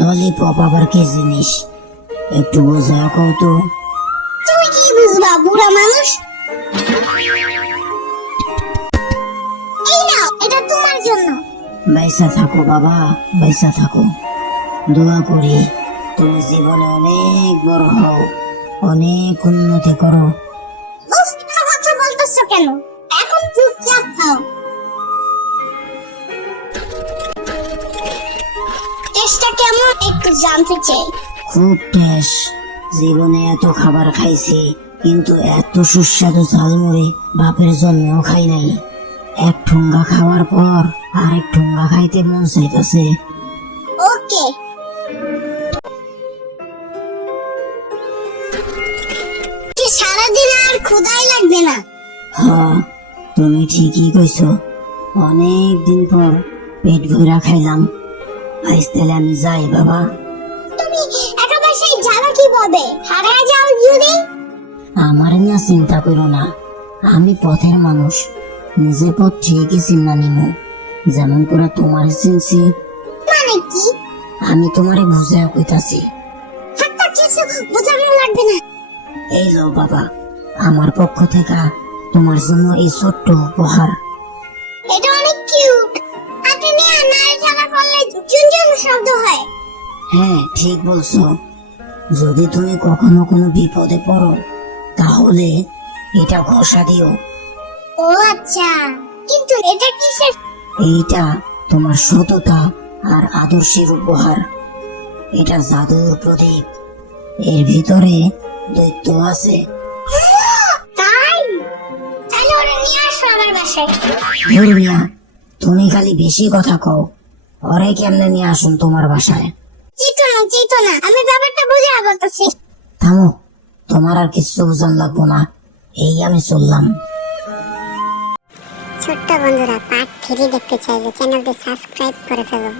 Lollipop আবার কি জিনিস একটু বোঝায় কও তো। তুমি কি বুঝবা বুড়া মানুষ? এই নাও, এটা তোমার জন্য। বাইসা থাকো বাবা, বাইসা থাকো। দোয়া করি তুমি জীবনে অনেক বড় হও, অনেক উন্নতি করো। উফ, এত কথা বলতেছো কেন? এখন চুপচাপ খাও। টেস্টটা কেমন একটু জানতে চাই। খুব টেস্ট। জীবনে এত খাবার খাইছি কিন্তু এত সুস্বাদু ঝালমুড়ি বাপের জন্মেও খাই নাই। এক ঠুঙ্গা খাওয়ার পর আরেক ঠুঙ্গা খাইতে মন চাইতেছে। ওকে। কি সারাদিন আর ক্ষুধাই লাগবে না? হ্যাঁ, তুমি ঠিকই কইছো। অনেক দিন পর পেট ভরা খাইলাম। আজ তাহলে আমি যাই বাবা। তুমি একা বাসায় যাবে কিভাবে? হারায় যাও যদি? আমার নিয়ে চিন্তা করো না, আমি পথের মানুষ। নিজে পথ ঠিকই চিন্তা নিমু। যেমন করে তোমারে চিনছি, মানে কি? আমি তোমারে বুঝায় কইতাছি। একটা কিছু বোঝানো লাগবে না। এই লো বাবা, আমার পক্ষ থেকে তোমার জন্য এই ছোট্ট উপহার। এটা অনেক কিউট। হাতে নিয়ে নাড়ি চালা করলে ঝুনঝুন শব্দ হয়। হ্যাঁ, ঠিক বলছো। যদি তুমি কখনো কোনো বিপদে পড়ো তাহলে এটা ঘষা দিও। ও আচ্ছা, কিন্তু এটা কিসের? এইটা তোমার সততা আর আদর্শের উপহার। এটা জাদুর প্রদীপ। এর ভিতরে দৈত্য আছে। তাই? তাহলে ওরা নিয়ে আসো আমার বাসায়। ধর্মিয়া, তুমি খালি বেশি কথা কও। ওরে কেমনে নিয়ে আসুন তোমার বাসায়? চিতো না, আমি ব্যাপারটা বুঝে বলতেছি। থামো, তোমার আর কিছু বুঝান লাগবো না। এই আমি চললাম। ছোট্ট বন্ধুরা, পার্ট 3 দেখতে চাইলে চ্যানেলটি সাবস্ক্রাইব করে ফেলো।